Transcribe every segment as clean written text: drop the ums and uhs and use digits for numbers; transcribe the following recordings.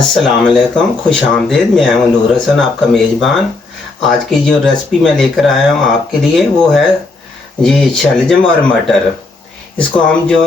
अस्सलाम वालेकुम, खुश आमदीद। मैं हूं नूर हसन, आपका मेज़बान। आज की जो रेसिपी मैं लेकर आया हूं आपके लिए वो है ये शलजम और मटर। इसको हम जो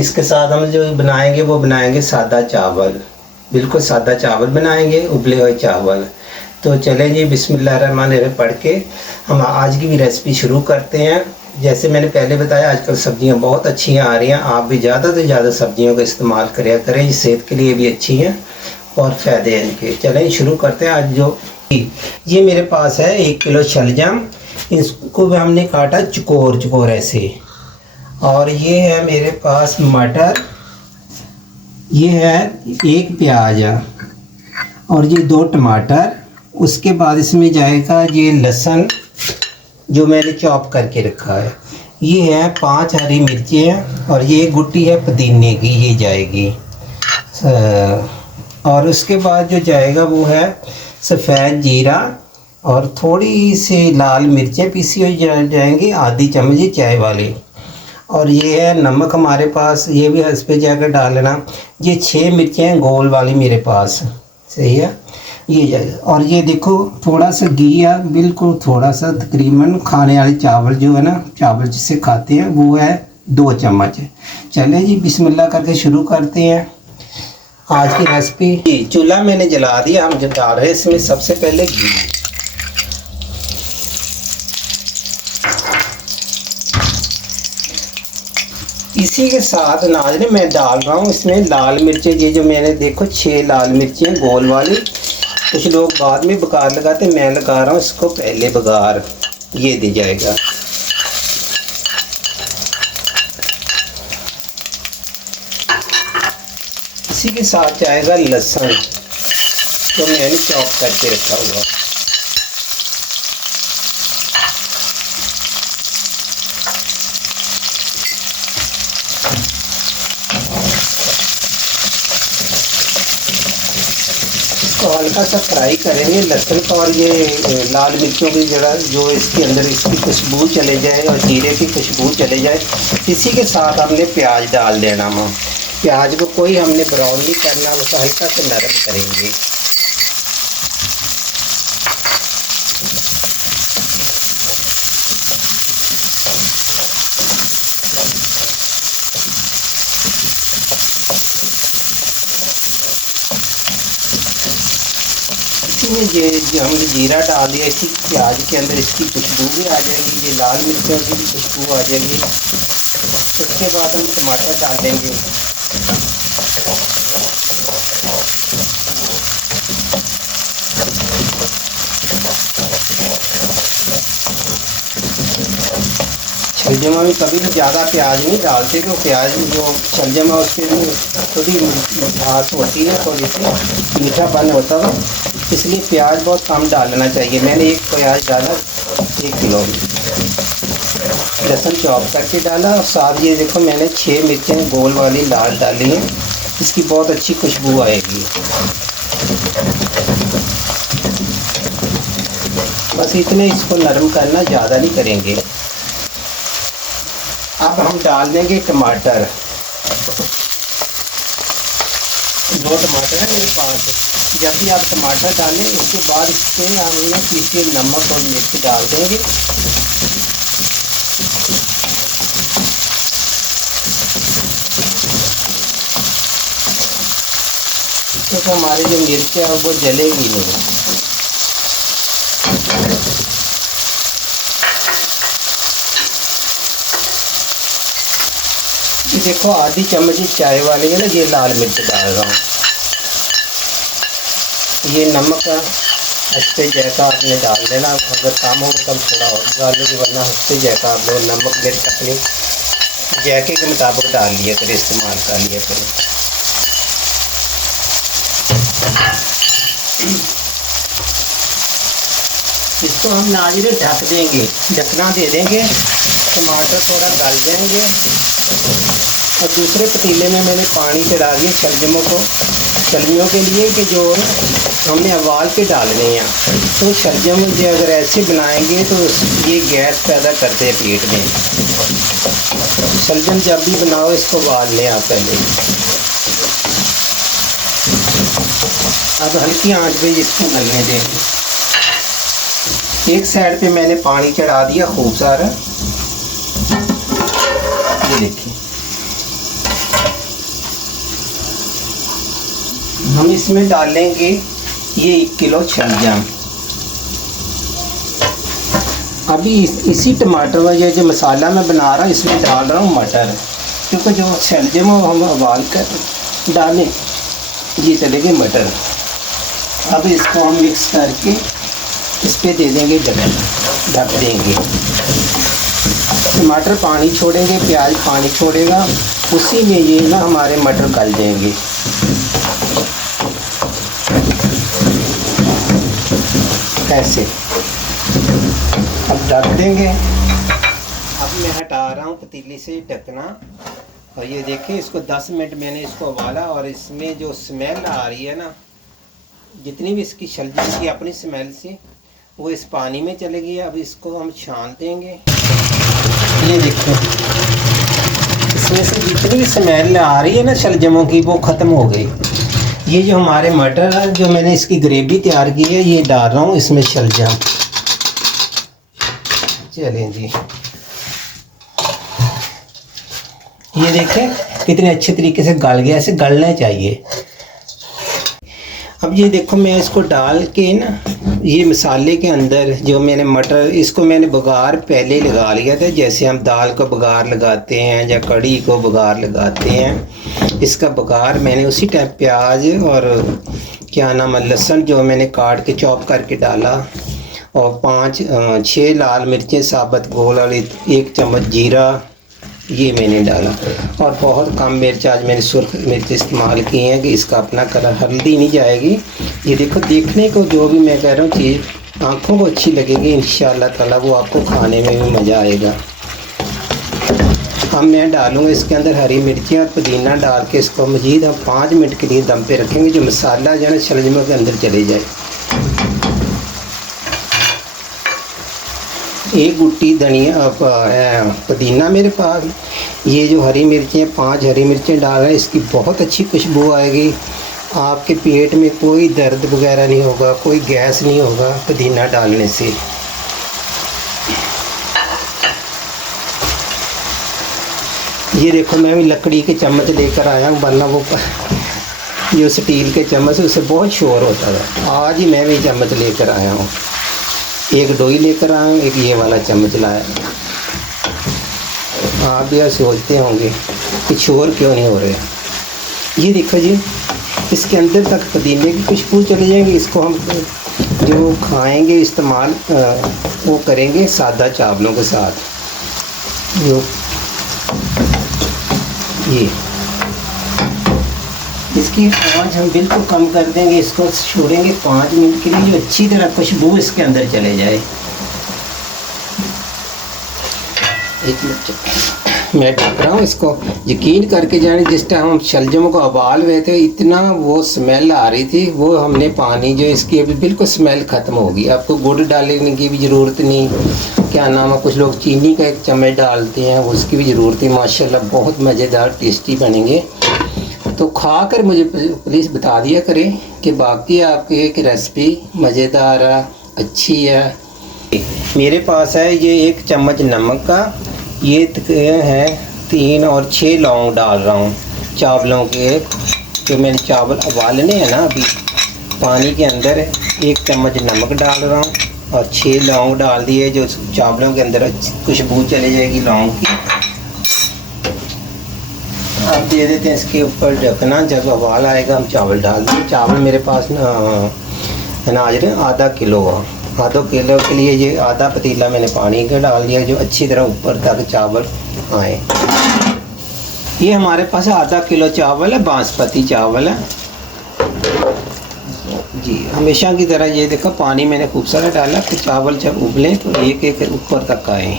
इसके साथ हम जो बनाएंगे वो बनाएंगे सादा चावल, बिल्कुल सादा चावल बनाएंगे, उबले हुए चावल। तो चलें जी, बिस्मिल्लाहिर्रहमानिर्रहीम पढ़ के हम आज की भी रेसिपी शुरू करते हैं। जैसे मैंने पहले बताया, आजकल सब्जियां बहुत अच्छी आ रही हैं। आप भी ज़्यादा से ज़्यादा सब्जियों का इस्तेमाल करें ये सेहत के लिए भी अच्छी हैं और फ़ायदे हैं इनके। चलें शुरू करते हैं। आज जो ये मेरे पास है 1 किलो शलजम, इसको भी हमने काटा चकोर चकोर ऐसे। और ये है मेरे पास मटर, ये है 1 प्याज और ये 2 टमाटर। उसके बाद इसमें जाएगा ये लहसुन जो मैंने चॉप करके रखा है। ये है 5 हरी मिर्चें और ये गुट्टी है पुदीने की, ये जाएगी। और उसके बाद जो जाएगा वो है सफ़ेद जीरा और थोड़ी सी लाल मिर्चें पीसी हुई जाएंगी, आधी चम्मच चाय वाली। और ये है नमक हमारे पास, ये भी इस पर जाकर डाल लेना। ये 6 मिर्चें गोल वाली मेरे पास, सही है, ये जाएगा। और ये देखो थोड़ा सा घी है, बिल्कुल थोड़ा सा, तकरीबन खाने वाले चावल जो है ना, चावल जिससे खाते हैं, वो है 2 चम्मच। चले जी, बिस्मिल्लाह करके शुरू करते हैं आज की रेसिपी। चूल्हा मैंने जला दिया, हम जो डाल रहे हैं इसमें सबसे पहले घी। इसी के साथ नाज़रीन मैं डाल रहा हूँ इसमें लाल मिर्चें। ये जो मैंने देखो 6 लाल मिर्चें गोल वाली। कुछ लोग बाद में बघार लगाते, मैं लगा रहा हूँ इसको पहले बघार। ये दी जाएगा। इसी के साथ जाएगा लहसुन जो मैंने चॉप करके रखा हुआ। इसको हल्का सा फ्राई करेंगे लहसुन का, और ये लाल मिर्चों की जरा जो इसके अंदर इसकी खुशबू चले जाए और जीरे की खुशबू चले जाए। इसी के साथ हमने प्याज डाल देना। हम प्याज को कोई हमने ब्राउन नहीं करना, बस हल्का से नरम करेंगे। इसमें ये जो हमने जीरा डाल दिया, इसी प्याज के अंदर इसकी खुशबू भी आ जाएगी, ये लाल मिर्चों की भी खुशबू आ जाएगी। उसके बाद हम टमाटर डाल देंगे। शलजम में कभी भी ज़्यादा प्याज नहीं डालते, क्योंकि प्याज जो शलजम है उसके लिए थोड़ी मिठास होती है, थोड़ी सी मीठापन होता है, इसलिए प्याज बहुत कम डालना चाहिए। मैंने 1 प्याज डाला 1 किलो। लहसुन चॉप करके डाला और साथ ये देखो मैंने 6 मिर्चें गोल वाली लाल डाली हैं, इसकी बहुत अच्छी खुशबू आएगी। बस इतने इसको नरम करना, ज़्यादा नहीं करेंगे। अब हम डाल देंगे टमाटर। 2 टमाटर है मेरे पास। जब भी आप टमाटर डालें उसके बाद इसके हम पीसे नमक और मिर्च डाल देंगे। तो हमारी जो मिर्च है वो जलेगी नहीं। ये देखो आधी चम्मच चाय वाली है ना, ये लाल मिर्च डाल रहा हूँ। ये नमक हफ्ते जैसा आपने डाल देना, अगर काम हो तब थोड़ा और डाल लेंगे, वरना हफ्ते जैसा आप लोग नमक मिर्च अपने जायके के मुताबिक डाल लिया करें, इस्तेमाल कर लिया करें। इसको हम नाज़रीन ढक देंगे, ढकना दे देंगे। टमाटर थोड़ा गल जाएंगे और दूसरे पतीले में मैंने पानी चढ़ा दिया शलजमों के लिए, कि जो हमने उबाल के डालने हैं। तो शलजम जो अगर ऐसे बनाएंगे तो ये गैस पैदा करते हैं पेट में। शलजम जब भी बनाओ इसको उबाल लें आप पहले। अब हल्की आंच पे इसको गलने देंगे। एक साइड पे मैंने पानी चढ़ा दिया खूब सारा, ये देखिए। हम इसमें डालेंगे ये 1 किलो शलजम। अभी इसी टमाटर में जो मसाला मैं बना रहा हूँ इसमें डाल रहा हूँ मटर, क्योंकि जो शलजम हम उबाल कर डालें ये चलेंगे मटर। अब इसको हम मिक्स करके इस पर दे देंगे ढक देंगे। टमाटर पानी छोड़ेंगे, प्याज पानी छोड़ेगा, उसी में ये ना हमारे मटर गल जाएंगे। ऐसे अब ढक देंगे। अब मैं हटा रहा हूँ पतीली से ढकना, और ये देखें इसको 10 मिनट मैंने इसको उबाला, और इसमें जो स्मेल आ रही है ना, जितनी भी इसकी शलजम की अपनी स्मेल से वो इस पानी में चलेगी। अब इसको हम छान देंगे। ये देखो इसमें से जितनी भी स्मेल आ रही है ना शलजमों की वो ख़त्म हो गई। ये जो हमारे मटर है, जो मैंने इसकी ग्रेवी तैयार की है, ये डाल रहा हूँ इसमें शलजम। चलें जी, ये देखें कितने अच्छे तरीके से गल गया, ऐसे गलना चाहिए। अब ये देखो मैं इसको डाल के ना ये मसाले के अंदर जो मैंने मटर, इसको मैंने बघार पहले लगा लिया था, जैसे हम दाल को बघार लगाते हैं या कढ़ी को बघार लगाते हैं। इसका बघार मैंने उसी टाइम प्याज और क्या नाम है लहसुन जो मैंने काट के चॉप करके डाला, और 5-6 लाल मिर्चें साबुत गोल, और 1 चम्मच जीरा ये मैंने डाला, और बहुत कम मिर्च, आज मैंने सुर्ख मिर्च इस्तेमाल की हैं कि इसका अपना कलर, हल्दी नहीं जाएगी। ये देखो देखने को जो भी मैं कह रहा हूँ चीज़ आँखों को अच्छी लगेगी, इंशाअल्लाह ताला वो आपको खाने में भी मज़ा आएगा। अब मैं डालूँगा इसके अंदर हरी मिर्ची और पुदीना डाल के इसको मज़ीद हम 5 मिनट के लिए दम पे रखेंगे, जो मसाला जो है ना शलजमों के अंदर चले जाए। 1 गुट्टी धनिया पुदीना मेरे पास, ये जो हरी मिर्चें 5 हरी मिर्चें डाल रहे हैं, इसकी बहुत अच्छी खुशबू आएगी। आपके पेट में कोई दर्द वगैरह नहीं होगा, कोई गैस नहीं होगा पुदीना डालने से। ये देखो मैं भी लकड़ी के चम्मच लेकर आया हूँ, वरना वो जो स्टील के चम्मच उससे बहुत शोर होता है। आज ही मैं भी चम्मच लेकर आया हूँ, एक डोई लेकर आया हूँ, एक ये वाला चम्मच लाया। आप भी सोचते होंगे कि शोर क्यों नहीं हो रहे। ये देखो जी, इसके अंदर तक पुदीने की खुशबू चले जाएंगी। इसको हम जो खाएंगे इस्तेमाल वो करेंगे सादा चावलों के साथ। जो ये इसकी आंच हम बिल्कुल कम कर देंगे, इसको छोड़ेंगे 5 मिनट के लिए, जो अच्छी तरह खुशबू इसके अंदर चले जाए। 1 मिनट मैं ढक रहा हूँ इसको। यकीन करके जाने जिस टाइम हम शलजम को उबाल रहे थे इतना वो स्मेल आ रही थी, वो हमने पानी जो इसकी अभी बिल्कुल स्मेल ख़त्म हो गई। आपको गुड़ डालने की भी ज़रूरत नहीं, क्या नाम है, कुछ लोग चीनी का 1 चम्मच डालते हैं, उसकी भी ज़रूरत नहीं। माशाल्लाह बहुत मज़ेदार टेस्टी बनेंगे। तो खा कर मुझे प्लीज़ बता दिया करें कि बाकी आपकी एक रेसिपी मज़ेदार है, अच्छी है। मेरे पास है ये 1 चम्मच नमक का, ये है 3 और 6 लौंग डाल रहा हूँ चावलों के। जो मैंने चावल उबालने हैं ना अभी पानी के अंदर, 1 चम्मच नमक डाल रहा हूँ और 6 लौंग डाल दिए, जो चावलों के अंदर खुशबू चली जाएगी लौंग की। अब दे देते हैं इसके ऊपर ढकना, जब उबाल आएगा हम चावल डाल देंगे। चावल मेरे पास ना अनाज ने आधा किलो है, आधा किलो के लिए ये आधा पतीला मैंने पानी का डाल दिया, जो अच्छी तरह ऊपर तक चावल आए। ये हमारे पास आधा किलो चावल है, बासमती चावल है जी। हमेशा की तरह ये देखो पानी मैंने खूब सारा डाला कि चावल जब उबलें तो एक एक ऊपर तक आए।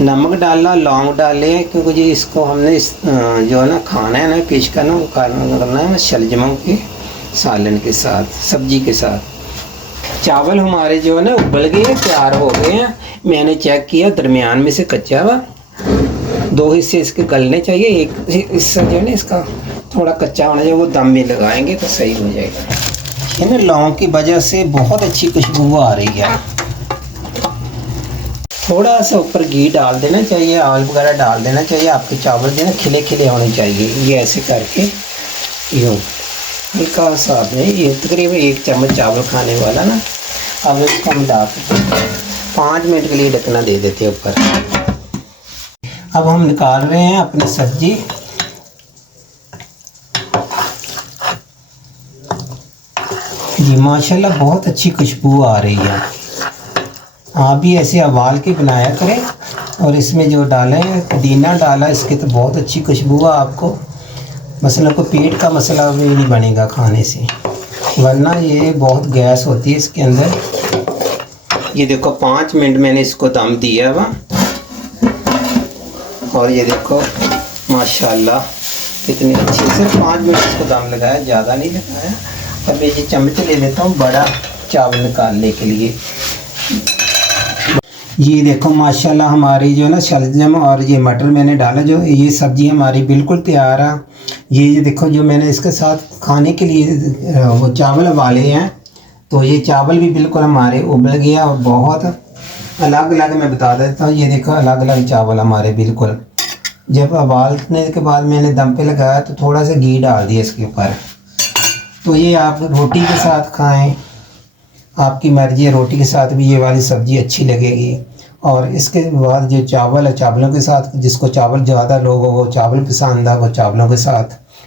नमक डाला, लौंग डाले, क्योंकि जी इसको हमने जो है ना खाना है ना, पेश करना वो करना है ना शलजमों के सालन के साथ, सब्जी के साथ। चावल हमारे जो है ना उबल गए, तैयार हो गए हैं। मैंने चेक किया दरमियान में से कच्चा हुआ, 2 हिस्से इसके गलने चाहिए, एक हिस्सा जो है ना इसका थोड़ा कच्चा होना चाहिए, वो दम में लगाएंगे तो सही हो जाएगा। ये ना लौंग की वजह से बहुत अच्छी खुशबू आ रही है। थोड़ा सा ऊपर घी डाल देना चाहिए, ऑयल वगैरह डाल देना चाहिए। आपके चावल जो ना खिले खिले होने चाहिए। ये ऐसे करके यूँ हल्का सा में, ये तकरीबन 1 चम्मच चावल खाने वाला ना। अब इसको हम डाल 5 मिनट के लिए ढकना दे देते हैं ऊपर। अब हम निकाल रहे हैं अपनी सब्जी। जी माशाल्लाह बहुत अच्छी खुशबू आ रही है। आप भी ऐसे उबाल के बनाया करें। और इसमें जो डालें, पुदीना डाला, इसके तो बहुत अच्छी खुशबू है। आपको मसला को पेट का मसला भी नहीं बनेगा खाने से, वरना ये बहुत गैस होती है इसके अंदर। ये देखो 5 मिनट मैंने इसको दम दिया हुआ। और ये देखो माशाल्लाह कितनी अच्छी, सिर्फ 5 मिनट इसको दम लगाया, ज़्यादा नहीं लगाया। और मैं ये चम्मच ले लेता हूँ बड़ा चावल निकालने के लिए। ये देखो माशाल्लाह हमारी जो है ना शलजम और ये मटर मैंने डाला, जो ये सब्ज़ी हमारी बिल्कुल तैयार है। ये देखो जो मैंने इसके साथ खाने के लिए वो चावल उबाले हैं, तो ये चावल भी बिल्कुल हमारे उबल गया। और बहुत अलग अलग मैं बता देता हूँ, ये देखो अलग अलग चावल हमारे बिल्कुल। जब उबालने के बाद मैंने दम पे लगाया तो थोड़ा सा घी डाल दिया इसके ऊपर। तो ये आप रोटी के साथ खाएं, आपकी मर्ज़ी है। रोटी के साथ भी ये वाली सब्ज़ी अच्छी लगेगी। और इसके बाद जो चावल है, चावलों के साथ, जिसको चावल ज़्यादा लोगों को चावल पसंद है वो चावलों के साथ,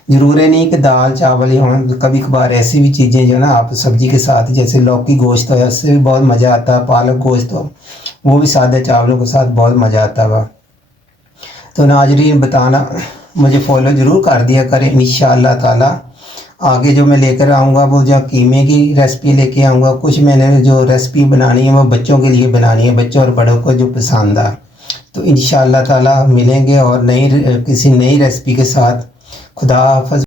ज़रूरी नहीं कि दाल चावल ही हों। कभी कभार ऐसी भी चीज़ें जो ना आप सब्ज़ी के साथ, जैसे लौकी गोश्त है, उससे भी बहुत मज़ा आता है। पालक गोश्त हो, वो भी सादे चावलों के साथ बहुत मज़ा आता है। तो नाज़रीन बताना, मुझे फॉलो ज़रूर कर दिया करें। इंशाअल्लाह ताला आगे जो मैं लेकर आऊँगा वो जो कीमे की रेसिपी लेके आऊँगा। कुछ मैंने जो रेसिपी बनानी है वो बच्चों के लिए बनानी है, बच्चों और बड़ों को जो पसंद आ। तो इंशाअल्लाह ताला मिलेंगे और किसी नई रेसिपी के साथ। खुदा हाफ़िज़।